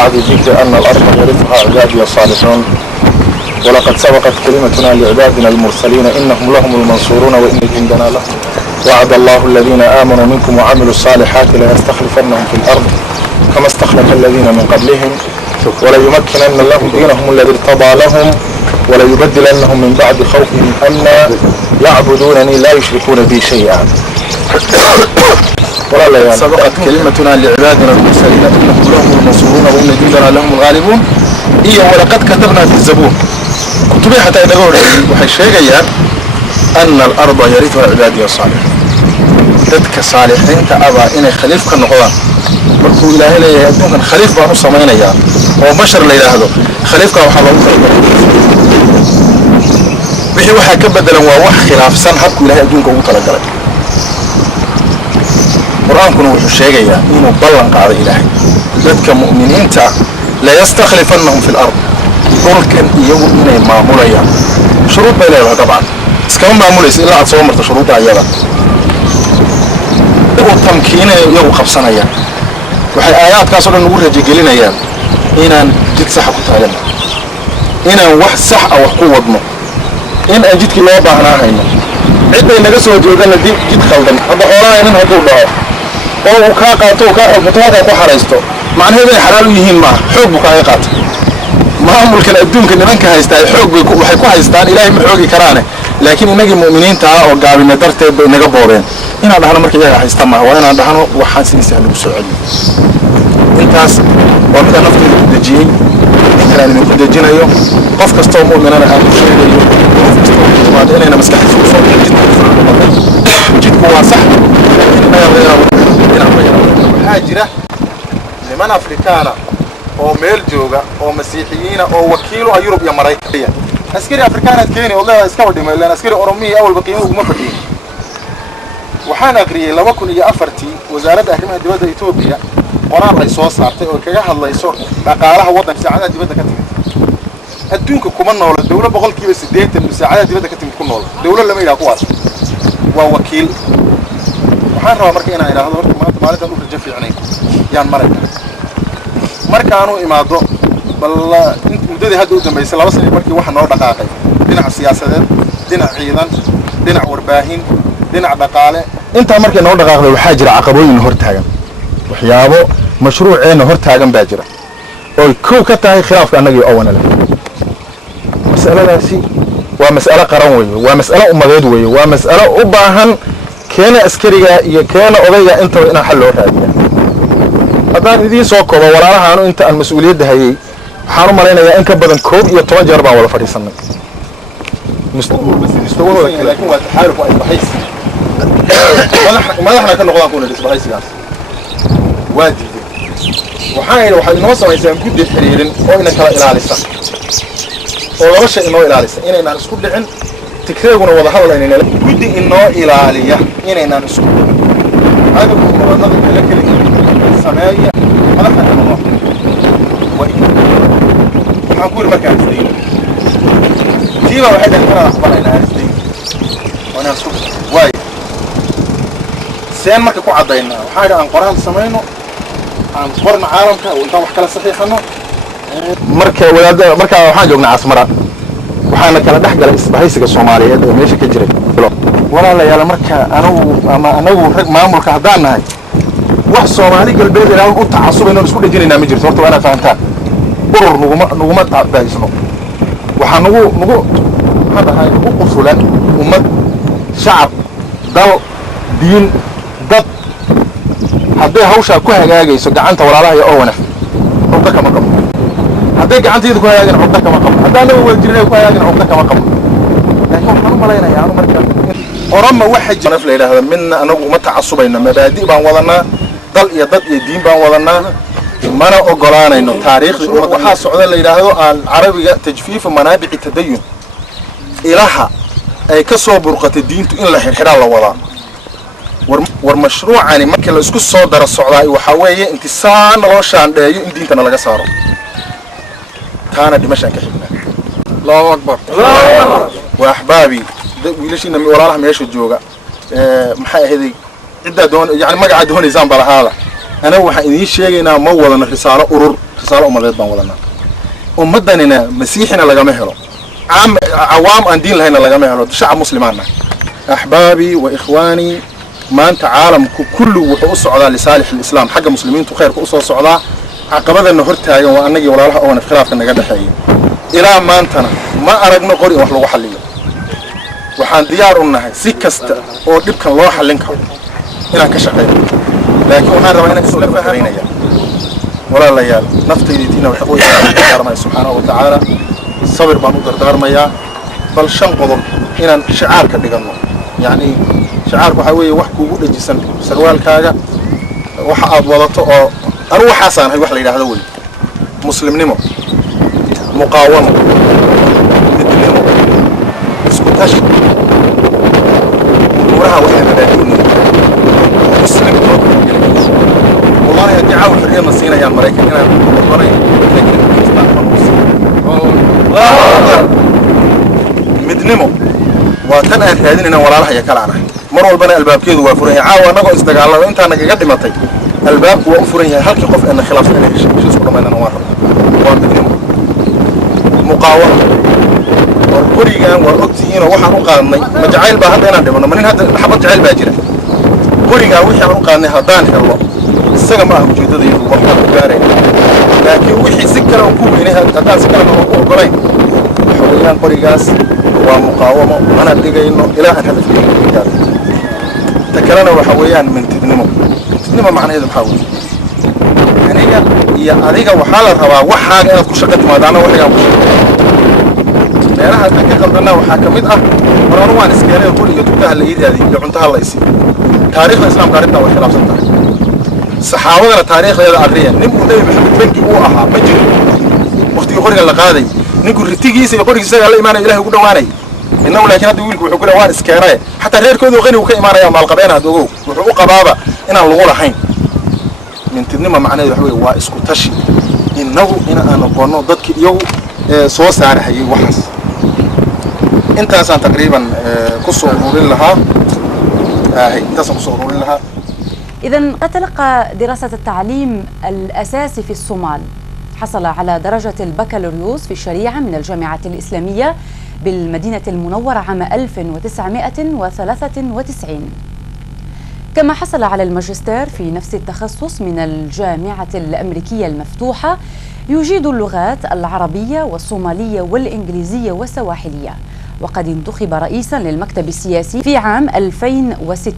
بعد ذكر أن الأرض يرثها عبادي الصالحون ولقد سبقت كلمتنا لعبادنا المرسلين إنهم لهم المنصورون وإن جندنا لهم وعد الله الذين آمنوا منكم وعملوا الصالحات ليستخلفنهم في الأرض كما استخلف الذين من قبلهم وليمكنن لهم دينهم الذي ارتضى لهم وليبدلنهم من بعد خوفهم أمنا يعبدونني لا يشركون بي شيئا. سبقت كلمتنا لعبادنا المرسلين إنهم لهم المنصورون وإن جندنا لهم الغالبون. ولقد كتبنا في الزبور كتبي حتى نقول وحي شيئا أن الأرض يرثها عبادي الصالحين. dadka saalixiinta aba inay khaliif ka noqdaan markuu ilaahay leeyahay adduunkan khaliif baan u samaynayaa oo bashar la yiraahdo khaliifka waxa loogu talagalay wixii waxa ka bedelan waa wax khilaafsan habku ilaahay adduunka ugu talagalay. quraanku wuxuu sheegayaa inuu ballan qaado ilaahay dadka mu'miniinta la yastakhlifannahum fil ard dhulkan iyagu inay maamulayaan shuruud bay leedahay dabcan iskama maamulaysa ilaa aad soo marto shuruudda ayada وتمكينه يو قبسنايا waxay aayaadkaas oo dhan ugu rajagelinayaan inaan jid sax ku taagan inaan wax sax ah wax ku wadno in aan jidkii loo baahnaa hayno cid ay naga soo joogana jid khaldan hada xoolaha inaan haduu dhaco oo uu ka qaato ka xogtada ku xareysto macnaheedu ay xalaal u yihiin ma xoog buu ka qaato maamulka adduunka nimanka haysta ay xoog waxay ku haystaan ilaahay ma xoogi karaane laakiin inagii muuminiinta ah oo gaabina darteed bay naga boodeen inaan dhahno markii ay haysta ma waa inaan dhahno waxaan si lagu soo celiyo intaas oo mid nafteedu ku dajiyay inaan idin ku dajinayo qof kasta oo muumina ah uu sheegayo qof kasta oo maad inayna maskaxdiisa soo jidku waa sax waxaa jira niman afrikaana oo meel jooga oo masiixiyiina oo wakiilo ah Yurub iyo Mareykanka askari afrikaana keeni wallahi iska wadhimay laan askari oromiya awal baqiimo ugu ma fadhiyo waxaan aqriyay 2004 wasaaradda arrimaha dibadda Itoobiya qoraal ay soo saartay oo kaga hadlayso dhaqaalaha waddanka saacadaha dibadda ka timid adduunka kuma nool dawlad 80% saacadaha dibadda ka timid ku nool dawlad lama ilaa kuwaas waa wakiil waxaan rabaa marka inaan iraahdo horta maanta maalintan u rajo fiicnay yaan markaanu imaado bal muddadii hadda u dambeysay 2 sano markii waxa noo dhaqaaqay dhinac siyaasadeed dhinac ciidan dhinac warbaahin dhinac dhaqaale inta markii noo dhaqaaqday waxa jira caqabooyin hor taagan waxyaabo mashruuceena hor taagan baa jira oo koow ka tahay khilaafka annaga oo wana leh mas'aladaasi waa mas'alo qaran weeye waa mas'alo ummadeed weeye waa mas'alo u baahan keena askariga iyo keena odayga inta inaan xal loo raadiyo haddaan idin soo koobo walaalahaanu inta aan mas'uuliyadda hayay waxaan u malaynayaa in ka badan 11 jeer baan wada fadhiisanay mustawahooda kale laakiin waa taxaaluf ay baxays madaxna ka noqdaan kuna isbahaysigaas waa diiday waxay inoo samaysaan guddi xiriirin oo ina kala ilaalisa oo laba shay inoo ilaalisa inaynaan isku dhicin tikreeguna wada hadal inaynaan guddi inoo ilaaliya inaynaan isku dhicin هذا هو النظر إلى كلمة السماية ملحة الله وحنقول مكان سدين جيبا واحدة كنا أخبار إلى سدين وأنا أسوق وايد سين مركب عضينا وحاجة عن قرآن سمينه عن قرن عالمك وأنت وحكي صحيح إنه مركب ولا مركب حاجة وقنا عصمرة وحنا كنا نحكي الإسباحيسك الصومالية ماشي كجري ولا لا يا مركا أنا ما أمرك هدانا هاي واحد صومالي قلبي لنا قلت عصب إنه نسكت جرينا مجري صورت وأنا فهمتها برر نقوم تعبان شنو وحنقول هذا هاي نقول فلان أمة شعب دل دين ضد هذا هوشة كوها جاي سجعنت ولا لا يا أونا عقدك ما قبل هذا جعنت يدك كوها جاي عقدك ما قبل هذا لو جرينا كوها جاي عقدك ما قبل لكن حنو ملاينا يا أنا مركا ورما واحد جنف ليلة هذا منا أنا ومتى عصبينا مبادئ بان وضنا ضل يضد يدين بان وضنا ما أنا أقولنا إنه تاريخ وحاس سعودة ليلة هذا العربي تجفيف منابع التدين إلها أي كسر برقة الدين إلا حرا الله وضع والمشروع يعني ما كان لسكو صدر السعودة وحويه انتصان روشان ده يدين تنا لقى صاروا كان دمشق كحبنا الله أكبر وأحبابي ويلش إن وراها ماشي الجوجا محا هذي عدة دون يعني ما قاعد هون نظام برا هذا أنا وحين شيء أنا موضنا رسالة أورور رسالة أمداد بان ولنا أمدنا مسيحنا لقى هلو عوام أن دين لهنا لقى هلو شعب مسلمانا أحبابي وإخواني ما أنت عالم كله وحوص على لصالح الإسلام حق مسلمين تخير كوصو على عقبة النهرتها وأن نجي ولا لها أو نفخلاف كنا قد حي إلى ما أنتنا ما أردنا قري وحلو حليه وحان ديار أنها سكست أو دبك الله حلنك إلى كشقين لكن وحان ربنا كسولف فهمينا ولا ليال نفتي ديتنا وحقوي دار سبحانه وتعالى صبر بانو دردار ميا بل شن قدر إن شعار كدقنا يعني شعارك وحوي وحكو ودجسن سروال كاغا waxa aad wadato oo aru xasan hay wax la yiraahdo wali muslim nimo muqaawamo midnimo isku tashi waraha waxa badalini muslim wallahi hadii caaw xiriir ma siinayaan mareykan inaan qoray midnimo waa tan aan raadinayna walaalaha ya kala anahay mar walbana albaabkeedu waa furan yahay caawa anagoo isdagaalada inta naga dhimatay albaabku waa furan yahay halkii qof aan khilaafsan inay heshiis ku dhameeyaan waa midnimo muqaawama war qorigan waa ogtihiin waxaan u qaadnay ma jacayl baa hadda inaan dhimano manin hadda xabad jacayl baa jira qorigan wixii aan u qaadnay haddaan helo isaga ma aha ujeedada iyadu waxaan ku gaaray laakiin wixii si kale ku weynay haddaan si kale ku ogolayn waxa weeyaan qorigaas waa muqaawamo ana dhigayno ilaa aan hadafkeena gaaro تكلنا وحويان من تدنمو معناه محاول أنيجا يا أنيجا وحالة روا وحاجة أنا كشكت ما دعنا وحاجة أنا هذا كقلنا وحاكمت مرانو عن سكيرة يقول يتوقع اللي هذه اللي عنتها الله يسير تاريخ الإسلام قاربنا والخلاف سنتها الصحابة تاريخ هذا أغريا نبغى نبي محمد بنك وقعها مجري وقت يخرج اللقاضي نقول رتيجي سيخرج سيء الله إيمان إله يقول دواني إنه لكن هذا يقول وحقول وان سكيرة حتى غير كذا غني وكإيمان يا مال قبينا هذوه وحقوق قبابة إن الله حين من تدنما معناه يحوي واسكتشي إنه أنا قلنا ضدك يو صوص على حي وحس أنت أصلا تقريبا قصة نقول لها هي أنت قصة نقول لها. إذن أتلقى دراسة التعليم الأساسي في الصومال حصل على درجة البكالوريوس في الشريعة من الجامعة الإسلامية بالمدينة المنورة عام 1993 كما حصل على الماجستير في نفس التخصص من الجامعة الأمريكية المفتوحة يجيد اللغات العربية والصومالية والإنجليزية والسواحلية وقد انتخب رئيسا للمكتب السياسي في عام 2006.